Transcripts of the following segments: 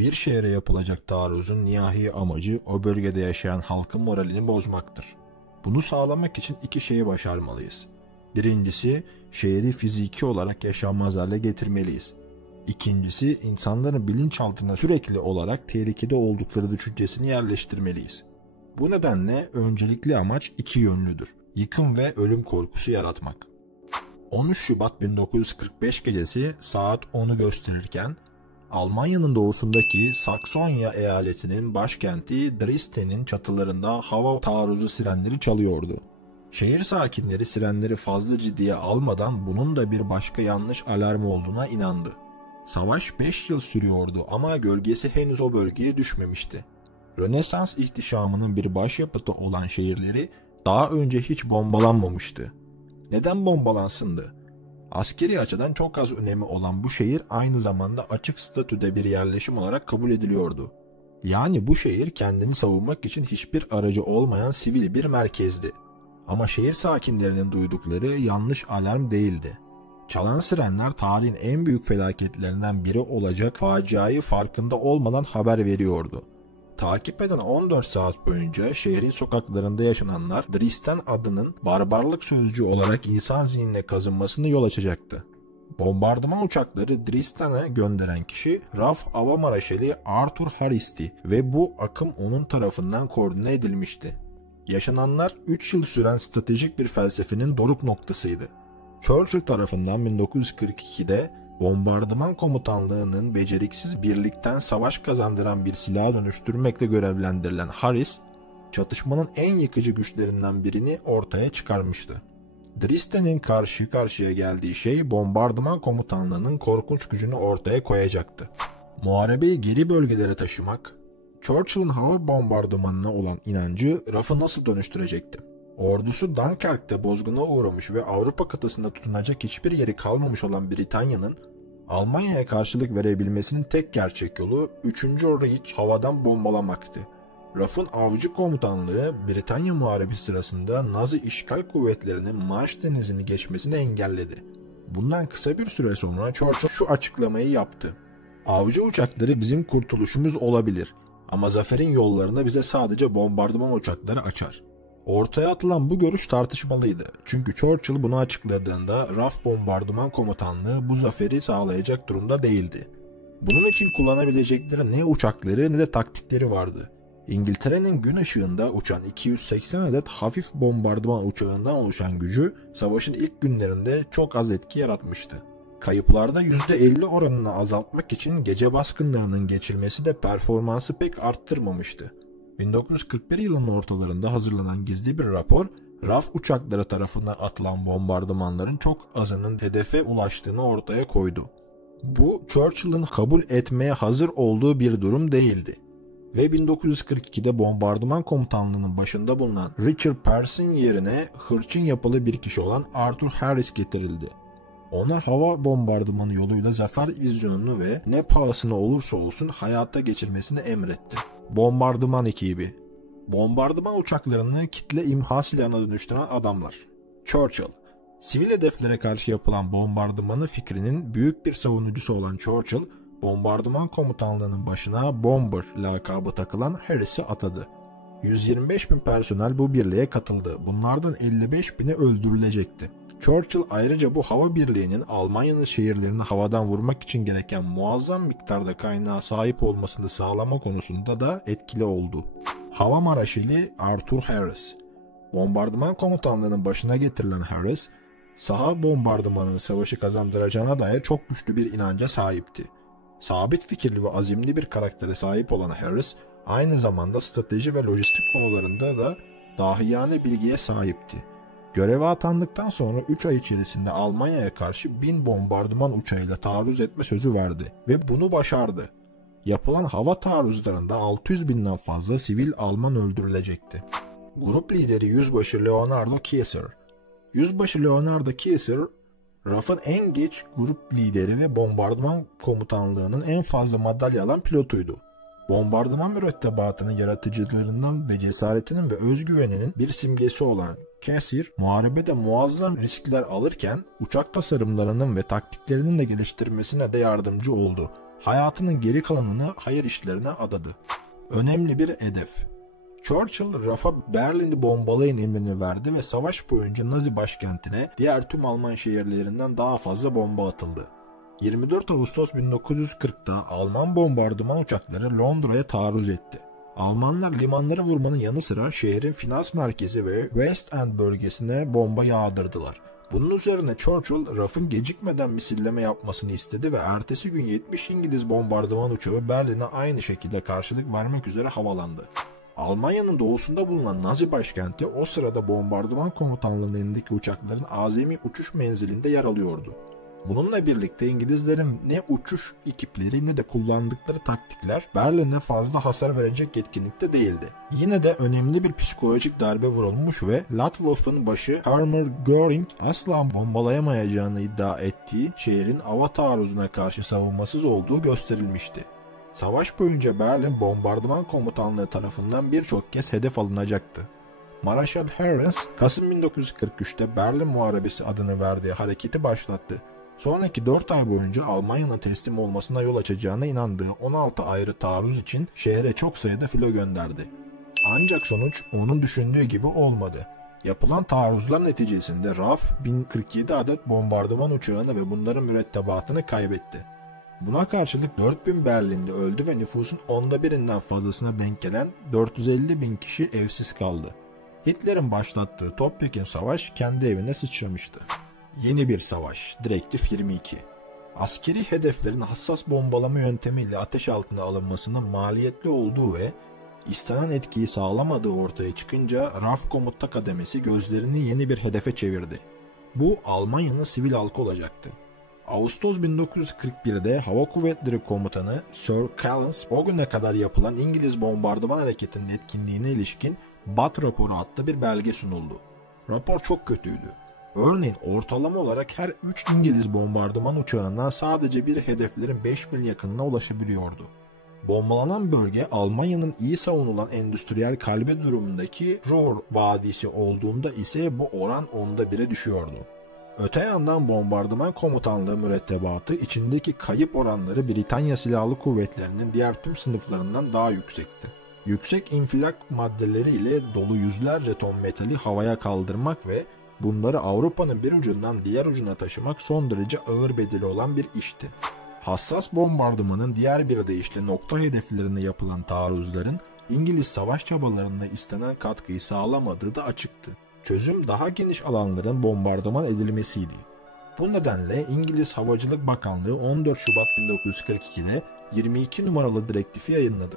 Bir şehre yapılacak taarruzun nihai amacı o bölgede yaşayan halkın moralini bozmaktır. Bunu sağlamak için iki şeyi başarmalıyız. Birincisi, şehri fiziki olarak yaşanmaz hale getirmeliyiz. İkincisi, insanların bilinçaltına sürekli olarak tehlikede oldukları düşüncesini yerleştirmeliyiz. Bu nedenle öncelikli amaç iki yönlüdür. Yıkım ve ölüm korkusu yaratmak. 13 Şubat 1945 gecesi saat 10'u gösterirken, Almanya'nın doğusundaki Saksonya eyaletinin başkenti Dresden'in çatılarında hava taarruzu sirenleri çalıyordu. Şehir sakinleri sirenleri fazla ciddiye almadan bunun da bir başka yanlış alarm olduğuna inandı. Savaş 5 yıl sürüyordu ama gölgesi henüz o bölgeye düşmemişti. Rönesans ihtişamının bir başyapıtı olan şehirleri daha önce hiç bombalanmamıştı. Neden bombalansındı? Askeri açıdan çok az önemi olan bu şehir aynı zamanda açık statüde bir yerleşim olarak kabul ediliyordu. Yani bu şehir kendini savunmak için hiçbir aracı olmayan sivil bir merkezdi. Ama şehir sakinlerinin duydukları yanlış alarm değildi. Çalan sirenler tarihin en büyük felaketlerinden biri olacak faciayı farkında olmadan haber veriyordu. Takip eden 14 saat boyunca şehrin sokaklarında yaşananlar Dresden adının barbarlık sözcüğü olarak insan zihnine kazınmasını yol açacaktı. Bombardıman uçakları Dresden'e gönderen kişi RAF Hava Marşali Arthur Harris'ti ve bu akım onun tarafından koordine edilmişti. Yaşananlar 3 yıl süren stratejik bir felsefenin doruk noktasıydı. Churchill tarafından 1942'de bombardıman komutanlığının beceriksiz birlikten savaş kazandıran bir silaha dönüştürmekle görevlendirilen Harris, çatışmanın en yıkıcı güçlerinden birini ortaya çıkarmıştı. Dresden'in karşı karşıya geldiği şey bombardıman komutanlığının korkunç gücünü ortaya koyacaktı. Muharebeyi geri bölgelere taşımak, Churchill'ın hava bombardımanına olan inancı RAF'ı nasıl dönüştürecekti? Ordusu Dunkerk'te bozguna uğramış ve Avrupa kıtasında tutunacak hiçbir yeri kalmamış olan Britanya'nın Almanya'ya karşılık verebilmesinin tek gerçek yolu 3. Reich havadan bombalamaktı. RAF'ın avcı komutanlığı Britanya Muharebesi sırasında Nazi işgal kuvvetlerinin Manş Denizi'ni geçmesini engelledi. Bundan kısa bir süre sonra Churchill şu açıklamayı yaptı. Avcı uçakları bizim kurtuluşumuz olabilir ama zaferin yollarını bize sadece bombardıman uçakları açar. Ortaya atılan bu görüş tartışmalıydı. Çünkü Churchill bunu açıkladığında RAF Bombardıman Komutanlığı bu zaferi sağlayacak durumda değildi. Bunun için kullanabilecekleri ne uçakları ne de taktikleri vardı. İngiltere'nin gün ışığında uçan 280 adet hafif bombardıman uçağından oluşan gücü savaşın ilk günlerinde çok az etki yaratmıştı. Kayıplarda %50 oranını azaltmak için gece baskınlarının geçilmesi de performansı pek arttırmamıştı. 1941 yılının ortalarında hazırlanan gizli bir rapor, RAF uçakları tarafından atılan bombardımanların çok azının hedefe ulaştığını ortaya koydu. Bu, Churchill'ın kabul etmeye hazır olduğu bir durum değildi. Ve 1942'de bombardıman komutanlığının başında bulunan Richard Pearson yerine hırçın yapılı bir kişi olan Arthur Harris getirildi. Ona hava bombardımanı yoluyla zafer vizyonunu ve ne pahasına olursa olsun hayata geçirmesini emretti. Bombardıman ekibi. Bombardıman uçaklarını kitle imha silahına dönüştüren adamlar. Churchill. Sivil hedeflere karşı yapılan bombardımanı fikrinin büyük bir savunucusu olan Churchill, bombardıman komutanlığının başına Bomber lakabı takılan Harris'i atadı. 125 bin personel bu birliğe katıldı. Bunlardan 55 bini öldürülecekti. Churchill ayrıca bu hava birliğinin Almanya'nın şehirlerini havadan vurmak için gereken muazzam miktarda kaynağa sahip olmasını sağlama konusunda da etkili oldu. Hava Marşali Arthur Harris. Bombardıman komutanlığının başına getirilen Harris, saha bombardımanının savaşı kazandıracağına dair çok güçlü bir inanca sahipti. Sabit fikirli ve azimli bir karaktere sahip olan Harris, aynı zamanda strateji ve lojistik konularında da dahiyane bilgiye sahipti. Göreve atandıktan sonra 3 ay içerisinde Almanya'ya karşı 1000 bombardıman uçağıyla taarruz etme sözü verdi ve bunu başardı. Yapılan hava taarruzlarında 600 binden fazla sivil Alman öldürülecekti. Grup lideri Yüzbaşı Leonardo Kieser. Yüzbaşı Leonardo Kieser, RAF'ın en geç grup lideri ve bombardıman komutanlığının en fazla madalya alan pilotuydu. Bombardıman mürettebatının yaratıcılığından ve cesaretinin ve özgüveninin bir simgesi olan Kieser, muharebede muazzam riskler alırken uçak tasarımlarının ve taktiklerinin de geliştirmesine de yardımcı oldu. hayatının geri kalanını hayır işlerine adadı. Önemli bir hedef. Churchill, RAF'a Berlin'i bombalayın emrini verdi ve savaş boyunca Nazi başkentine diğer tüm Alman şehirlerinden daha fazla bomba atıldı. 24 Ağustos 1940'da Alman bombardıman uçakları Londra'ya taarruz etti. Almanlar limanları vurmanın yanı sıra şehrin finans merkezi ve West End bölgesine bomba yağdırdılar. Bunun üzerine Churchill, RAF'ın gecikmeden misilleme yapmasını istedi ve ertesi gün 70 İngiliz bombardıman uçağı Berlin'e aynı şekilde karşılık vermek üzere havalandı. Almanya'nın doğusunda bulunan Nazi başkenti o sırada bombardıman komutanlığının elindeki uçakların azami uçuş menzilinde yer alıyordu. Bununla birlikte İngilizlerin ne uçuş ekipleri ne de kullandıkları taktikler Berlin'e fazla hasar verecek yetkinlikte değildi. Yine de önemli bir psikolojik darbe vurulmuş ve Luftwaffe'ın başı Hermann Göring asla bombalayamayacağını iddia ettiği şehrin hava taarruzuna karşı savunmasız olduğu gösterilmişti. Savaş boyunca Berlin bombardıman komutanlığı tarafından birçok kez hedef alınacaktı. Marshal Harris, Kasım 1943'te Berlin Muharebesi adını verdiği hareketi başlattı. Sonraki 4 ay boyunca Almanya'nın teslim olmasına yol açacağına inandığı 16 ayrı taarruz için şehre çok sayıda filo gönderdi. Ancak sonuç onun düşündüğü gibi olmadı. Yapılan taarruzlar neticesinde RAF 1047 adet bombardıman uçağını ve bunların mürettebatını kaybetti. Buna karşılık 4000 Berlinli öldü ve nüfusun 1/10'inden fazlasına denk gelen 450.000 kişi evsiz kaldı. Hitler'in başlattığı topyekün savaş kendi evine sıçramıştı. Yeni bir savaş, Direktif 22. Askeri hedeflerin hassas bombalama yöntemiyle ateş altına alınmasının maliyetli olduğu ve istenen etkiyi sağlamadığı ortaya çıkınca RAF komuta kademesi gözlerini yeni bir hedefe çevirdi. Bu Almanya'nın sivil halkı olacaktı. Ağustos 1941'de Hava Kuvvetleri Komutanı Sir Callens, o güne kadar yapılan İngiliz bombardıman hareketinin etkinliğine ilişkin BAT raporu adlı bir belge sunuldu. Rapor çok kötüydü. Örneğin ortalama olarak her 3 İngiliz bombardıman uçağından sadece bir hedeflerin 5 mil yakınına ulaşabiliyordu. Bombalanan bölge Almanya'nın iyi savunulan endüstriyel kalbi durumundaki Ruhr Vadisi olduğunda ise bu oran 1/10'a düşüyordu. Öte yandan bombardıman komutanlığı mürettebatı içindeki kayıp oranları Britanya Silahlı Kuvvetleri'nin diğer tüm sınıflarından daha yüksekti. Yüksek infilak maddeleriyle dolu yüzlerce ton metali havaya kaldırmak ve bunları Avrupa'nın bir ucundan diğer ucuna taşımak son derece ağır bedeli olan bir işti. Hassas bombardımanın diğer bir deyişle nokta hedeflerine yapılan taarruzların İngiliz savaş çabalarına istenen katkıyı sağlamadığı da açıktı. Çözüm daha geniş alanların bombardıman edilmesiydi. Bu nedenle İngiliz Havacılık Bakanlığı 14 Şubat 1942'de 22 numaralı direktifi yayınladı.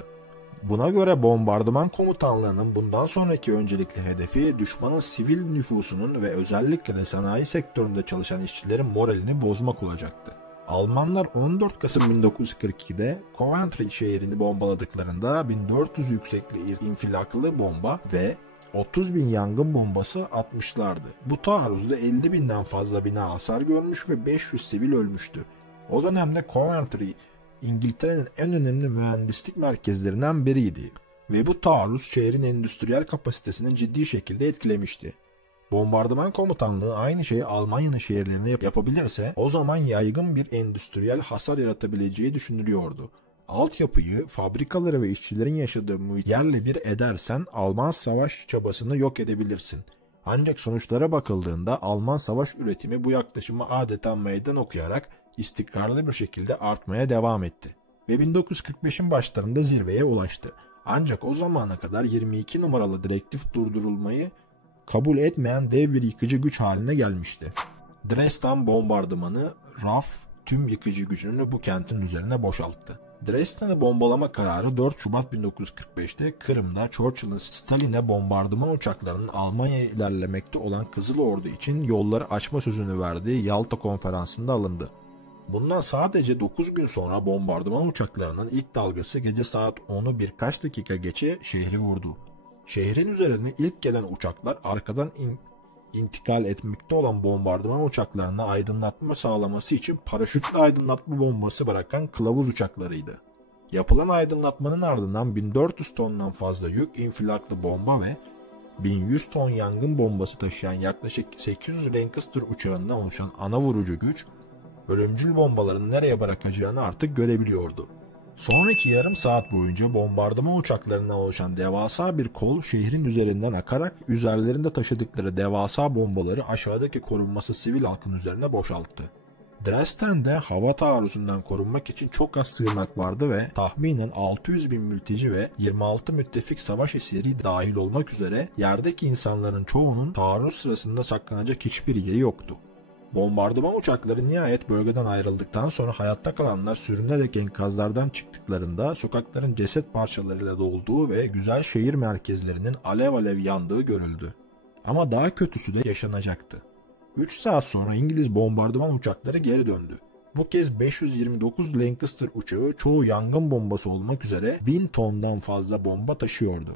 Buna göre bombardıman komutanlığının bundan sonraki öncelikli hedefi düşmanın sivil nüfusunun ve özellikle de sanayi sektöründe çalışan işçilerin moralini bozmak olacaktı. Almanlar 14 Kasım 1942'de Coventry şehrini bombaladıklarında 1400 yüksekli infilaklı bomba ve 30.000 yangın bombası atmışlardı. Bu taarruzda 50.000'den fazla bina hasar görmüş ve 500 sivil ölmüştü. O dönemde Coventry, İngiltere'nin en önemli mühendislik merkezlerinden biriydi ve bu taarruz şehrin endüstriyel kapasitesini ciddi şekilde etkilemişti. Bombardıman komutanlığı aynı şeyi Almanya'nın şehirlerine yapabilirse o zaman yaygın bir endüstriyel hasar yaratabileceği düşünülüyordu. Altyapıyı, fabrikaları ve işçilerin yaşadığı muhiti yerle bir edersen Alman savaş çabasını yok edebilirsin. Ancak sonuçlara bakıldığında Alman savaş üretimi bu yaklaşımı adeta meydan okuyarak istikrarlı bir şekilde artmaya devam etti. Ve 1945'in başlarında zirveye ulaştı. Ancak o zamana kadar 22 numaralı direktif durdurulmayı kabul etmeyen dev bir yıkıcı güç haline gelmişti. Dresden bombardımanı RAF tüm yıkıcı gücünü bu kentin üzerine boşalttı. Dresden'i bombalama kararı 4 Şubat 1945'te Kırım'da Churchill'ın Stalin'e bombardıman uçaklarının Almanya'ya ilerlemekte olan Kızıl Ordu için yolları açma sözünü verdiği Yalta Konferansı'nda alındı. Bundan sadece 9 gün sonra bombardıman uçaklarının ilk dalgası gece saat 10'u birkaç dakika geçe şehri vurdu. Şehrin üzerine ilk gelen uçaklar arkadan intikal etmekte olan bombardıman uçaklarına aydınlatma sağlaması için paraşütle aydınlatma bombası bırakan kılavuz uçaklarıydı. Yapılan aydınlatmanın ardından 1400 tondan fazla yük infilaklı bomba ve 1100 ton yangın bombası taşıyan yaklaşık 800 Lancaster uçağından oluşan ana vurucu güç ölümcül bombalarını nereye bırakacağını artık görebiliyordu. Sonraki yarım saat boyunca bombardıman uçaklarından oluşan devasa bir kol şehrin üzerinden akarak üzerlerinde taşıdıkları devasa bombaları aşağıdaki korunması sivil halkın üzerine boşalttı. Dresden'de hava taarruzundan korunmak için çok az sığınak vardı ve tahminen 600 bin mülteci ve 26 müttefik savaş esiri dahil olmak üzere yerdeki insanların çoğunun taarruz sırasında saklanacak hiçbir yeri yoktu. Bombardıman uçakları nihayet bölgeden ayrıldıktan sonra hayatta kalanlar sürünerek enkazlardan çıktıklarında sokakların ceset parçalarıyla dolduğu ve güzel şehir merkezlerinin alev alev yandığı görüldü. Ama daha kötüsü de yaşanacaktı. 3 saat sonra İngiliz bombardıman uçakları geri döndü. Bu kez 529 Lancaster uçağı çoğu yangın bombası olmak üzere 1000 tondan fazla bomba taşıyordu.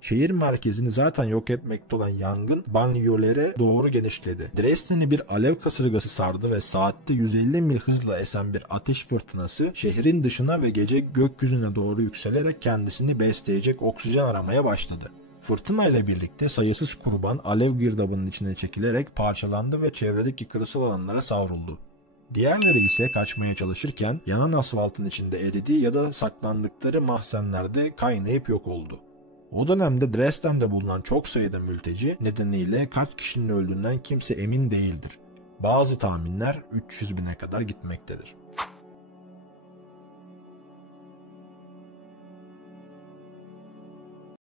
Şehir merkezini zaten yok etmekte olan yangın banliyölere doğru genişledi. Dresden'i bir alev kasırgası sardı ve saatte 150 mil hızla esen bir ateş fırtınası şehrin dışına ve gece gökyüzüne doğru yükselerek kendisini besleyecek oksijen aramaya başladı. Fırtınayla birlikte sayısız kurban alev girdabının içine çekilerek parçalandı ve çevredeki kırsal alanlara savruldu. Diğerleri ise kaçmaya çalışırken yanan asfaltın içinde eridi ya da saklandıkları mahzenlerde kaynayıp yok oldu. O dönemde Dresden'de bulunan çok sayıda mülteci nedeniyle kaç kişinin öldüğünden kimse emin değildir. Bazı tahminler 300 bine kadar gitmektedir.